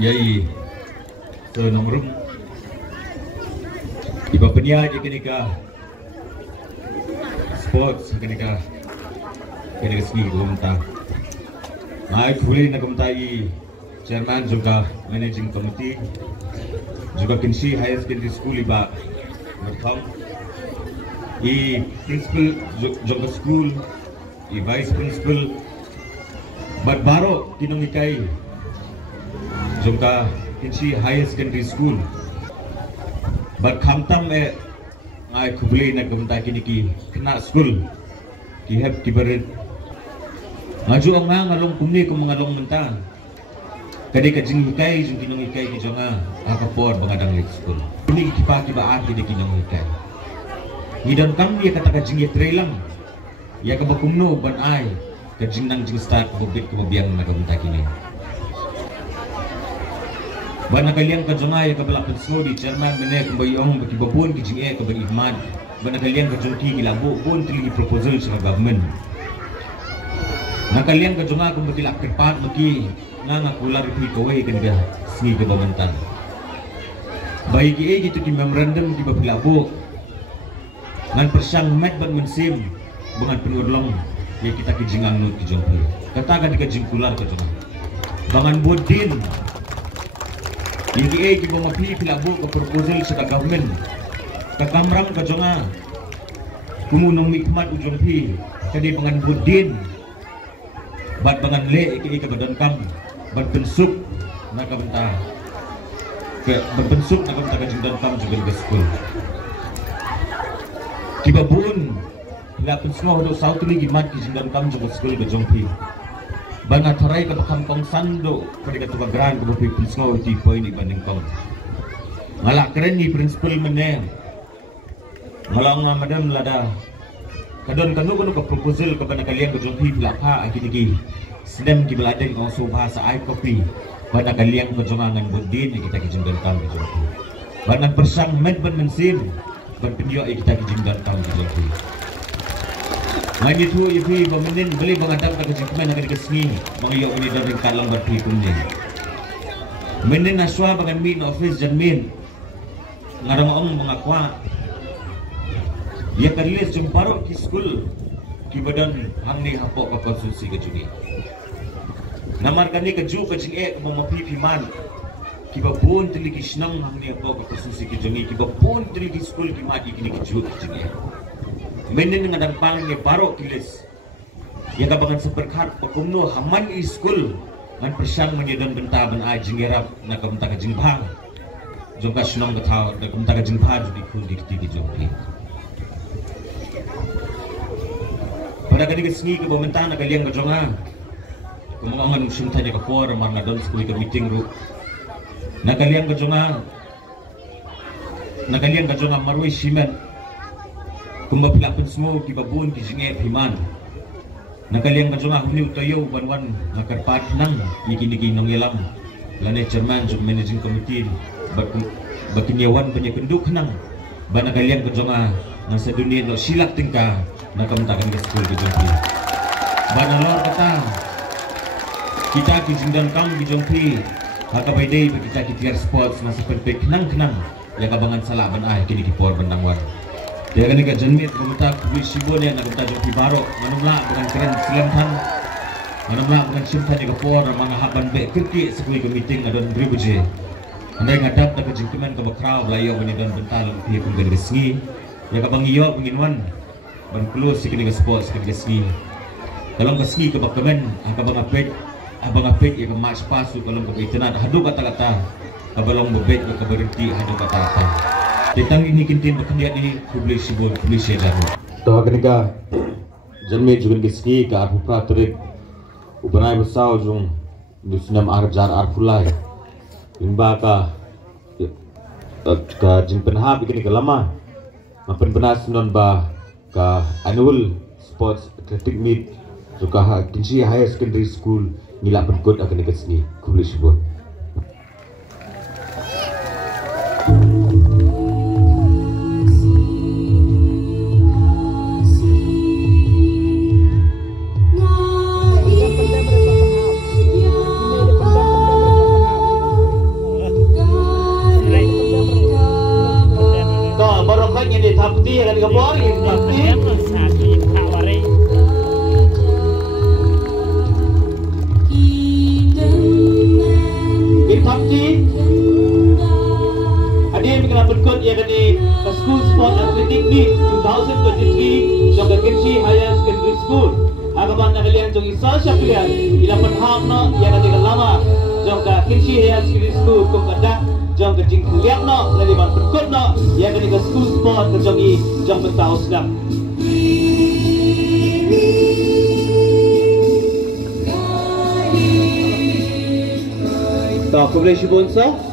yai nomor iba penya je kenika sports kenika seni gumta ai khuli na gumtai chairman juga managing committee juga Kinsi Higher Secondary School iba bertham i principal juga school i vice principal but baro kinongikai juga Kinsi Higher Secondary School but khamtam ai khubli na gumta kiniki kena school ki have kibarit maju ang ngalong kumni kung mangalong menta kadi kajing hikai jung kinong hikai ki jonga akapor bangadang lit school ini kipaki ba ati de kinong hikai ngidon kam dia kata kajing yetrelang ya kabakumno ban ai kajing nang jing start bobit kemobiang na gumta kini bana kalian ka jonga ya kabala penso di chairman mene kumbayong bakibabun ki jinge ka bagihman bana kalian ka jongki gilabo pun tili proposal sa government na kalian ka jonga kung bakilak kerpat maki nga kular pi kawai kan ga sni ka bamantan bayi ki gitu ki memorandum ki babilabo ngan persang met ban mensim bungan penurlong ya kita ki jingang nut ki jongki kata ka jingkular ka jonga bangan bodin Ini kita mengapi pilabu ke proposal sa government. Kakamram ka jonga. Kumunong mikmat ujong pi. Kadi pangan budin. Bat pangan le iki kabadon kam. Bat bensuk na kabenta. Ke berbensuk na kabenta kajingdan kam juga ke school. Kibabun. Lapun semua do sautuli gimat kajingdan kam juga school ke jong pi. Bana tarai ka bakam kong sando pada ka tubagran ka bapi pisngo di poin ibanding kong ngalak keren ni principal mene ngalang nga madam lada kadon kanu ka proposal ka bana kalian ka jongpi pilapa akini sedem ki beladeng kong so bahasa ai kopi bana kalian ka jongangan bodin kita kijingdan kam ka jongpi bana persang med ban mensim ban pendio kita kijingdan kam ka jongpi Mani tu ibu pemenin beli bangadang tak kejikuman akan kesini mengiyok ini dari kalang berpi punya. Menin aswa bagan min office dan min ngarang ong mengakwa. Ia terlis jumparo ki school ki badan hamni hapok ka konsulsi ke juni. Namar kani ke ju ke jinge memapi piman. Ki babun tili ki snang hamni hapok ka konsulsi ke juni ki babun tili ki school ki magi kini ke ju ke jinge. Menin ngadang pang ni baro kilis ya kabangan seperkhat pakumno haman i school ngan persang menyedon benta ban ajing erap na kamta ka jingbang jongka sunong ka da kamta ka jingbang di kun di kiti jongki pada kali kesni ke bamenta na kalian ka jonga kumangan usinta ni ka por mar na don school ka meeting ru na kalian ka jonga marway simen kumba pilapun semua ki babun ki jinge piman nakaliang ka jonga huni utoyo banwan nakarpat nang iki nong yelam lane chairman jug managing committee bakinyawan banya penduk nang banakaliang ka jonga nga sa dunia no silak tingka nakamtakan ka school ka jongpi banalor kata kita ki jingdan kam ki jongpi hakabay day kita ki tier sports na sa perfect nang ya kabangan salaban ay kini ki por bandangwan dia kan ikat jenmit kumta kubis sibon yang nak kumta jompi baro manumla bukan keren silamhan manumla bukan simpan yang kapor mana haban be kirki sekui ke meeting adon bribuje andai ngadap nak jingkiman ke bakrau belayo bani don bental pi pun gede sengi ya kabang iyo penginwan ban close sikini ke sport sikini ke sengi kalau ke sengi ke bakamen abang apet ya ke match pasu kalau ke internet hadu kata-kata kabalong bebet ke berhenti hadu kata-kata Tentang ini kintin berkendiat ini publis jago. Tahu ketika jenme juga keski ke arfu pratorik ubanai besau jung dusunam arjar arfulai imba ka jimpenha bikin ke lama mapen benas non ba ka annual sports athletic meet juga Kinsi Higher Secondary School nilap berkut akan kesini publis putih yang tiga por in putih in putih hadir mengenai berikut yang kini School Sport Athletic Meet 2023 jangka Kenshi Higher Secondary School agaman na kalian jong isa siya pilihan ilapan ham no yang kini lama jangka Kenshi Higher Secondary School kung kada jangka jing kuliah no laliman berikut no yang kini School Sport kejongi jang bentaus lang tak boleh si bonsa